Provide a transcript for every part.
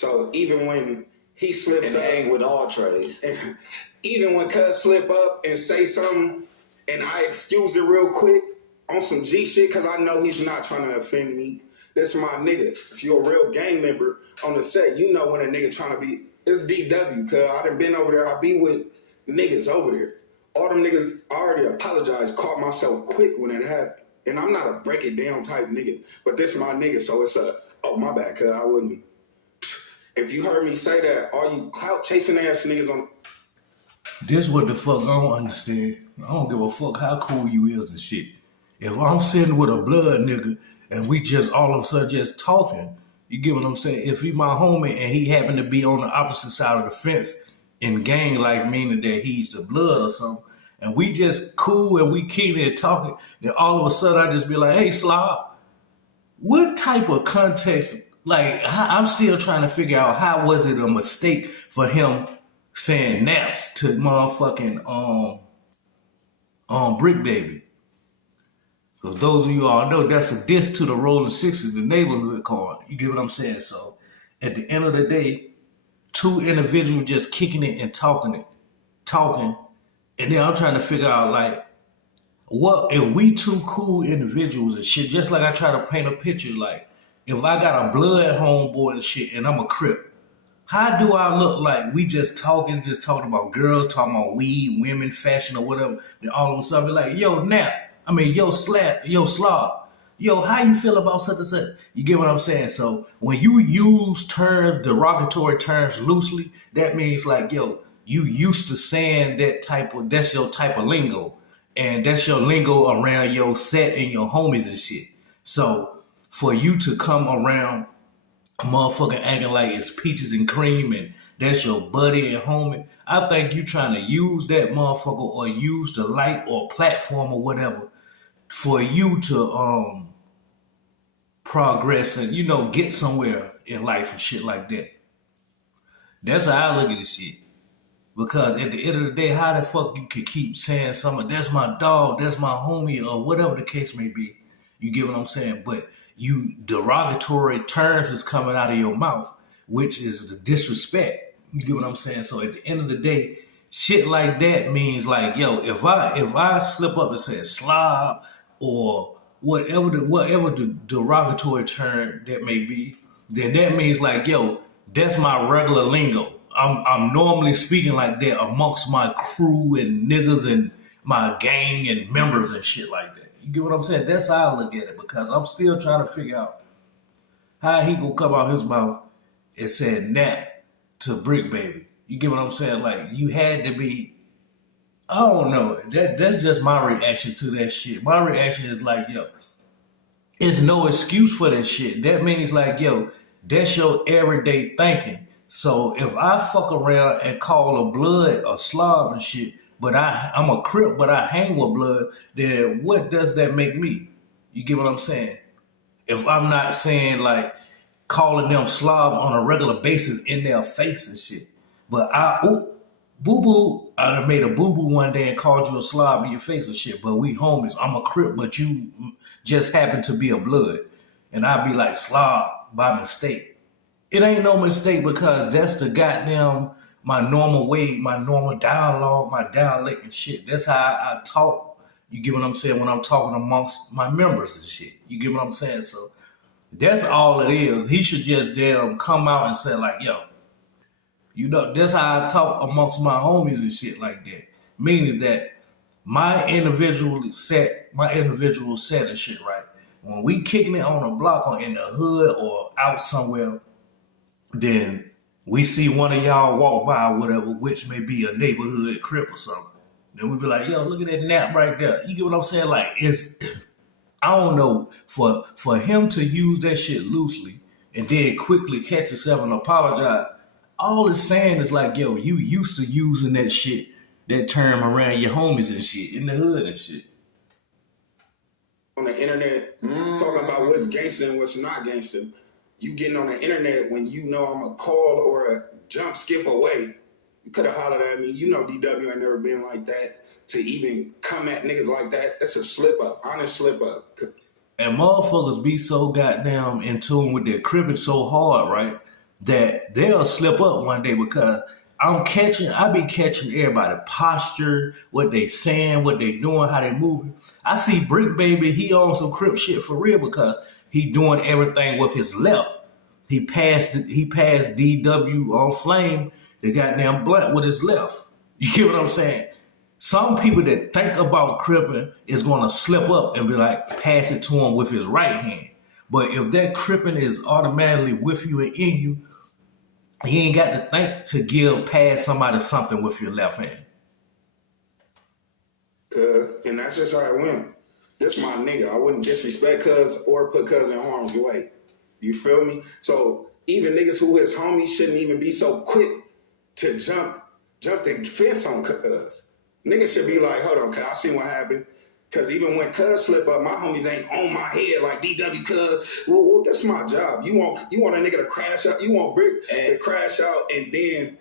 So even when he slips and up, hang with all trades. Even when cuz slip up and say something, and I excuse it real quick on some G shit, because I know he's not trying to offend me. This my nigga. If you're a real gang member on the set, you know when a nigga trying to be. It's DW, cuz I done been over there. I be with niggas over there. All them niggas already apologized, caught myself quick when it happened. And I'm not a break it down type nigga, but this my nigga, so it's oh my bad, cuz I wouldn't. If you heard me say that, all you clout chasing ass niggas on. This what the fuck I don't understand. I don't give a fuck how cool you is and shit. If I'm sitting with a blood nigga and we just all of a sudden just talking, you get what I'm saying? If he my homie and he happen to be on the opposite side of the fence in gang like meaning that he's the blood or something, and we just cool and we keep it talking, then all of a sudden I just be like, hey Slob, what type of context, like I'm still trying to figure out how was it a mistake for him saying naps to motherfucking Brick Baby. Because those of you all know that's a diss to the Rolling Sixties, the neighborhood card. You get what I'm saying? So at the end of the day, two individuals just kicking it and talking. And then I'm trying to figure out like, what if we two cool individuals and shit, just like I try to paint a picture, like if I got a blood homeboy and shit and I'm a Crip, how do I look like we just talking about girls, talking about weed, women, fashion, or whatever? Then all of a sudden be like, yo, Slob, yo, how you feel about such and such? You get what I'm saying? So when you use terms, derogatory terms loosely, that means like, yo, you used to saying that's your type of lingo. And that's your lingo around your set and your homies and shit. So for you to come around motherfucking acting like it's peaches and cream and that's your buddy and homie, I think you trying to use that motherfucker or use the light or platform or whatever for you to progress and, you know, get somewhere in life and shit like that. That's how I look at this shit. Because at the end of the day, how the fuck you could keep saying something, that's my dog, that's my homie, or whatever the case may be. You get what I'm saying? But you derogatory terms is coming out of your mouth, which is the disrespect. You get what I'm saying? So at the end of the day, shit like that means like, yo, if I slip up and say slob or whatever the derogatory term that may be, then that means like, yo, that's my regular lingo. I'm normally speaking like that amongst my crew and niggas and my gang and members and shit like that. You get what I'm saying? That's how I look at it because I'm still trying to figure out how he gonna come out his mouth and say nap to Brick Baby. You get what I'm saying? Like you had to be. I don't know. That's just my reaction to that shit. My reaction is like, yo, it's no excuse for that shit. That means like, yo, that's your everyday thinking. So if I fuck around and call a blood a slob and shit, but I'm a Crip, but I hang with blood, then what does that make me? You get what I'm saying? If I'm not saying like calling them slobs on a regular basis in their face and shit, but boo-boo, I done made a boo-boo one day and called you a slob in your face and shit, but we homies. I'm a Crip, but you just happen to be a blood. And I'd be like slob by mistake. It ain't no mistake because that's the goddamn, my normal way, my normal dialogue, my dialect and shit. That's how I talk. You get what I'm saying? When I'm talking amongst my members and shit. You get what I'm saying? So that's all it is. He should just damn come out and say like, yo, you know, that's how I talk amongst my homies and shit like that. Meaning that my individual set and shit, right? When we kicking it on a block or in the hood or out somewhere, then we see one of y'all walk by or whatever, which may be a neighborhood Crip or something. Then we be like, yo, look at that nap right there. You get what I'm saying? Like, it's, I don't know, for him to use that shit loosely and then quickly catch himself and apologize, all it's saying is like, yo, you used to using that shit, that term around your homies and shit, in the hood and shit. On the internet, talking about what's gangster and what's not gangster. You getting on the internet when you know I'm a call or a jump skip away. You could have hollered at me. You know DW ain't never been like that. To even come at niggas like that, that's a slip up, honest slip up. And motherfuckers be so goddamn in tune with their cribbing so hard, right? that they'll slip up one day because I be catching everybody posture, what they saying, what they doing, how they moving. I see Brick Baby, he on some Crip shit for real because he doing everything with his left. He passed DW on Flame, the goddamn blunt with his left. You get what I'm saying? Some people that think about cripping is gonna slip up and be like, pass it to him with his right hand. But if that cripping is automatically with you and in you, you ain't got to think to give past somebody something with your left hand. And that's just how it went. This my nigga. I wouldn't disrespect cuz or put cuz in harm's way. You feel me? So even niggas who his homies shouldn't even be so quick to jump the fence on cuz. Niggas should be like, hold on, cuz I see what happened. Cause even when cuz slip up, my homies ain't on my head like DW cuz. Well, that's my job. You want a nigga to crash out. You want Brick to crash out and then.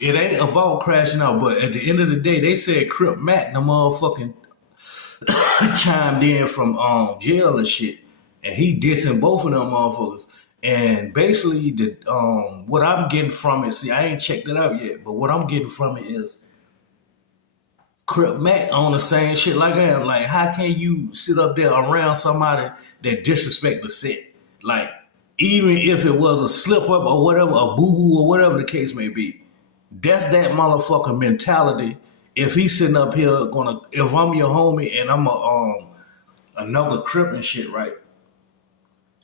It ain't about crashing out, but at the end of the day, they said Crip Mac, the motherfucking chimed in from jail and shit, and he dissing both of them motherfuckers. And basically, the what I'm getting from it, see, I ain't checked it out yet, but what I'm getting from it is Crip Mac on the same shit like I am. Like, how can you sit up there around somebody that disrespect the set? Like, even if it was a slip up or whatever, a boo boo or whatever the case may be, that's that motherfucker mentality. If he's sitting up here if I'm your homie and I'm another Crip and shit, right?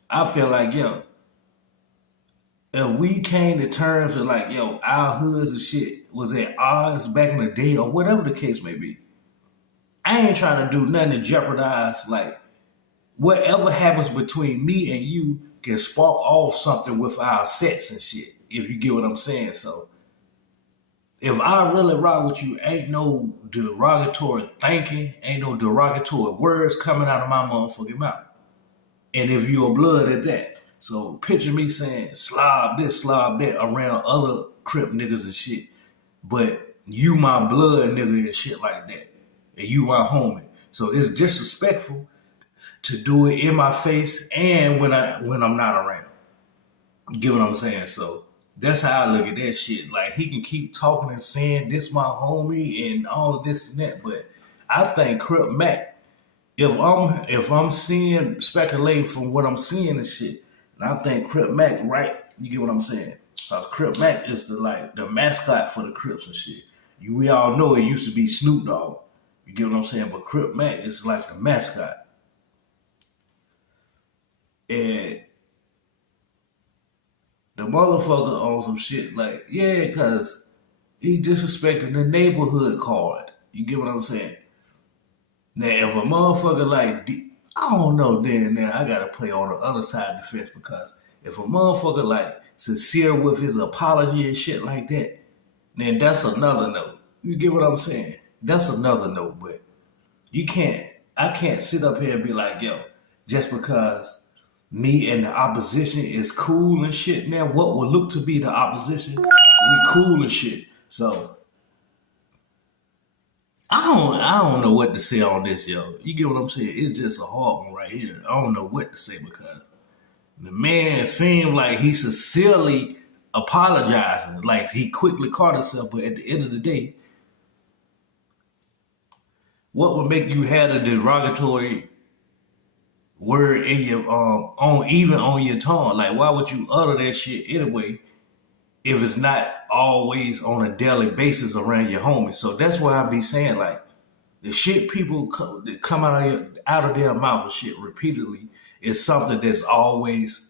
I feel like, yo, if we came to terms of like, yo, our hoods and shit was at odds back in the day or whatever the case may be, I ain't trying to do nothing to jeopardize, like, whatever happens between me and you can spark off something with our sets and shit, if you get what I'm saying. So, if I really rock with you, ain't no derogatory thinking, ain't no derogatory words coming out of my motherfucking mouth. And if you're blood at that. So picture me saying slob this, slob that around other Crip niggas and shit. But you my blood nigga and shit like that. And you my homie. So it's disrespectful to do it in my face and when I'm not around. You get what I'm saying? So that's how I look at that shit. Like, he can keep talking and saying this my homie and all of this and that, but I think Crip Mac, if I'm seeing speculating from what I'm seeing and shit, and I think Crip Mac right, you get what I'm saying? Because Crip Mac is the mascot for the Crips and shit. We all know it used to be Snoop Dogg. You get what I'm saying? But Crip Mac is like the mascot. And the motherfucker on some shit like, yeah, because he disrespected the neighborhood card. You get what I'm saying? Now, if a motherfucker like, I don't know, then I got to play on the other side of the fence because if a motherfucker like sincere with his apology and shit like that, then that's another note. You get what I'm saying? That's another note, but I can't sit up here and be like, yo, just because me and the opposition is cool and shit. Now, what would look to be the opposition, we cool and shit. So I don't know what to say on this, yo. You get what I'm saying? It's just a hard one right here. I don't know what to say because the man seemed like he sincerely apologizing, like he quickly caught himself. But at the end of the day, what would make you have a derogatory word in your on your tongue? Like, why would you utter that shit anyway if it's not always on a daily basis around your homies? So that's why I be saying, like, the shit people that come out of their mouth and shit repeatedly is something that's always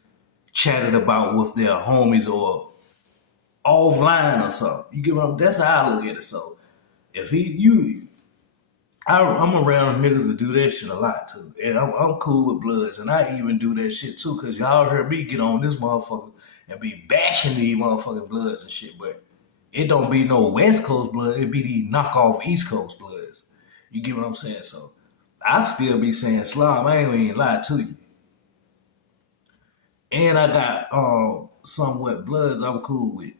chatted about with their homies or offline or something. You get what I'm? That's how I look at it. So if I'm around niggas that do that shit a lot too, and I'm cool with Bloods, and I even do that shit too, cause y'all heard me get on this motherfucker and be bashing these motherfucking Bloods and shit, but it don't be no West Coast Blood, it be these knockoff East Coast Bloods. You get what I'm saying? So I still be saying Slime, I ain't even lie to you. And I got somewhat Bloods I'm cool with.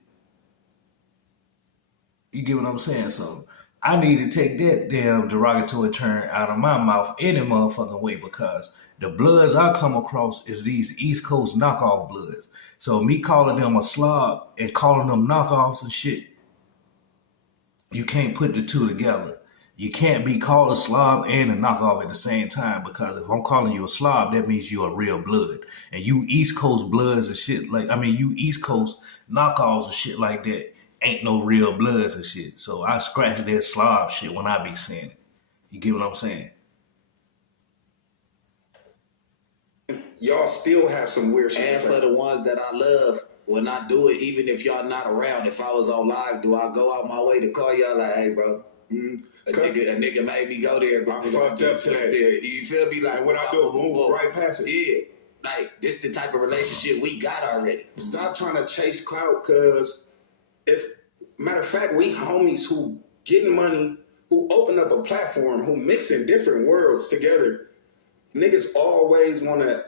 You get what I'm saying? So I need to take that damn derogatory term out of my mouth any motherfucking way because the bloods I come across is these East Coast knockoff bloods. So me calling them a slob and calling them knockoffs and shit, you can't put the two together. You can't be called a slob and a knockoff at the same time because if I'm calling you a slob, that means you're a real blood. And you East Coast bloods and shit you East Coast knockoffs and shit like that ain't no real bloods and shit. So I scratch that slob shit when I be saying it. You get what I'm saying? Y'all still have some weird shit. And for the ones that I love, when I do it, even if y'all not around, if I was on live, do I go out my way to call y'all like, hey, bro? A nigga made me go there. I fucked up today. You feel me? Like, what I do, move right past it. Yeah. Like, this the type of relationship we got already. Stop trying to chase clout, because matter of fact, we homies who getting money, who open up a platform, who mixing different worlds together. Niggas always want to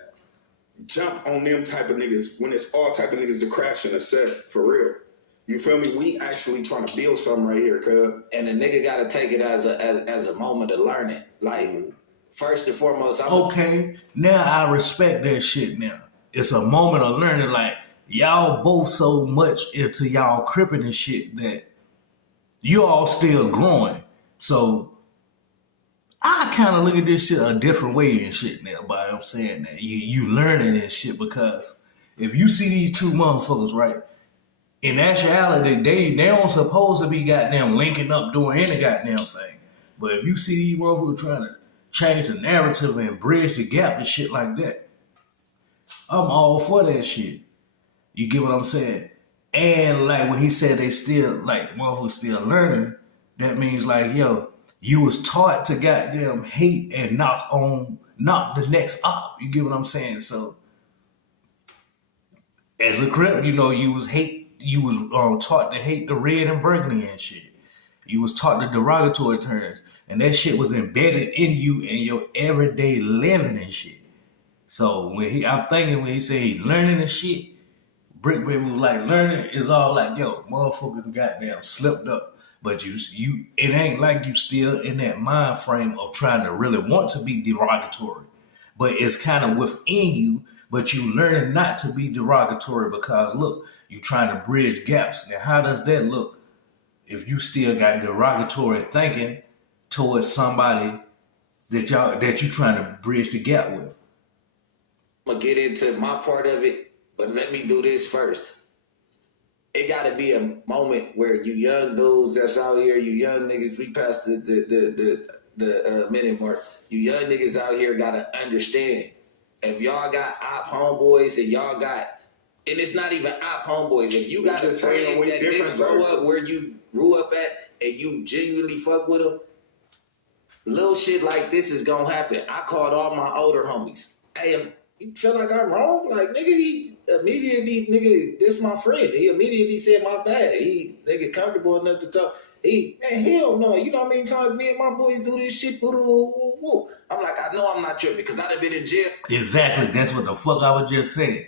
jump on them type of niggas when it's all type of niggas to crash in a set, for real. You feel me? We actually trying to build something right here, cuz. And the nigga got to take it as a moment of learning. Like, first and foremost, okay, now I respect that shit now. It's a moment of learning. Like, y'all both so much into y'all cripping and shit that you all still growing. So I kind of look at this shit a different way and shit now by I'm saying that. You learning and shit because if you see these two motherfuckers, right, in actuality, they don't supposed to be goddamn linking up doing any goddamn thing. But if you see these motherfuckers trying to change the narrative and bridge the gap and shit like that, I'm all for that shit. You get what I'm saying? And like when he said they still, like, motherfuckers still learning, that means like, yo, you was taught to goddamn hate and knock the next op. You get what I'm saying? So as a Crip, you know, you was taught to hate the red and burgundy and shit. You was taught the derogatory terms. And that shit was embedded in you in your everyday living and shit. So I'm thinking when he said he learning and shit, Brick Baby was like, learning is all like, yo, motherfucker goddamn slipped up. But it ain't like you still in that mind frame of trying to really want to be derogatory. But it's kind of within you, but you learning not to be derogatory because, look, you trying to bridge gaps. Now, how does that look if you still got derogatory thinking towards somebody that you trying to bridge the gap with? I'm going to get into my part of it, but let me do this first. It got to be a moment where you young dudes that's out here, you young niggas, we passed the minute mark. You young niggas out here got to understand. If y'all got op homeboys and y'all got, and it's not even op homeboys, if you got a friend that didn't grow up where you grew up at and you genuinely fuck with them, little shit like this is gonna happen. I called all my older homies. Hey, you feel like I'm wrong? Like, nigga, he immediately, this my friend. He immediately said my bad. They get comfortable enough to talk. Man, hell no. You know how many times me and my boys do this shit? I'm like, I know I'm not tripping because I done been in jail. Exactly. That's what the fuck I was just saying.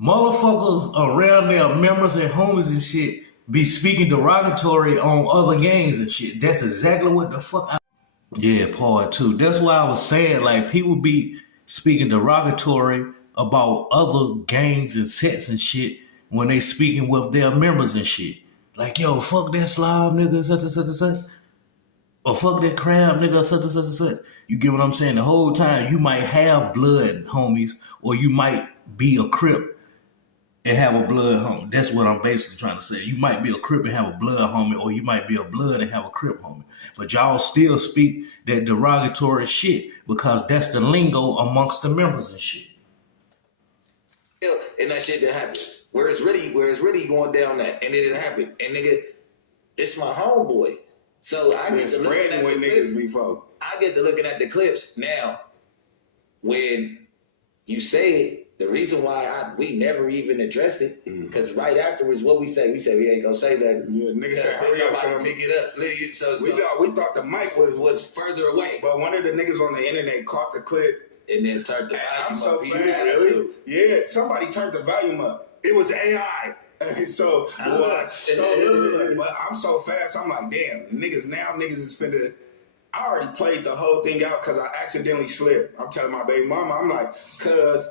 Motherfuckers around their members and homies and shit be speaking derogatory on other gangs and shit. That's exactly what the fuck Yeah, part two. That's why I was saying, like, people be speaking derogatory about other gangs and sets and shit when they speaking with their members and shit. Like, yo, fuck that slob nigga, such. Or fuck that crab nigga, such. You get what I'm saying? The whole time you might have blood homies, or you might be a Crip and have a blood homie. That's what I'm basically trying to say. You might be a Crip and have a blood homie, or you might be a blood and have a Crip homie. But y'all still speak that derogatory shit because that's the lingo amongst the members and shit. And that shit didn't happen. Where it's really going down that, and it didn't happen. And nigga, it's my homeboy. So I get to looking at the clips. Before. I get to looking at the clips. Now, when you say it, the reason why we never even addressed it, because right afterwards, what we say we ain't gonna say that. Yeah, nigga said, hurry up, nobody pick it up. So we thought the mic was further away. But one of the niggas on the internet caught the clip. And then turned the volume I'm so up. glad, really? Yeah, somebody turned the volume up. It was AI. So, What? but I'm so fast, I'm like, damn, niggas is finna. I already played the whole thing out because I accidentally slipped. I'm telling my baby mama, I'm like, cuz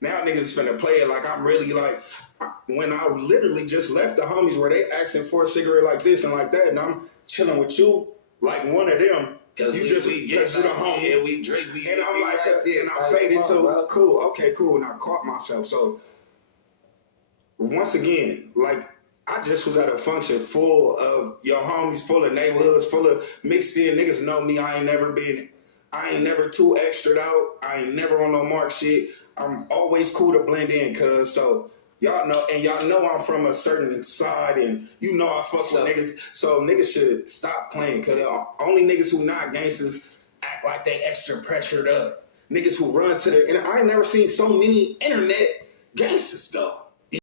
now niggas is finna play it like I'm really like, when I literally just left the homies where they asking for a cigarette like this and like that, and I'm chilling with you like one of them. Cause you we get the homie. and we drink, And I'm like, right there. and I faded to, cool, okay, cool, and I caught myself. So, once again, like, I just was at a function full of your homies, full of neighborhoods, full of mixed in niggas know me. I ain't never too extra out. I ain't never on no mark shit. I'm always cool to blend in, cuz. So, y'all know I'm from a certain side, and you know I fuck with niggas. So, niggas should stop playing, cuz only niggas who not gangsters act like they extra pressured up. Niggas who run to the, and I ain't never seen so many internet gangsters, though.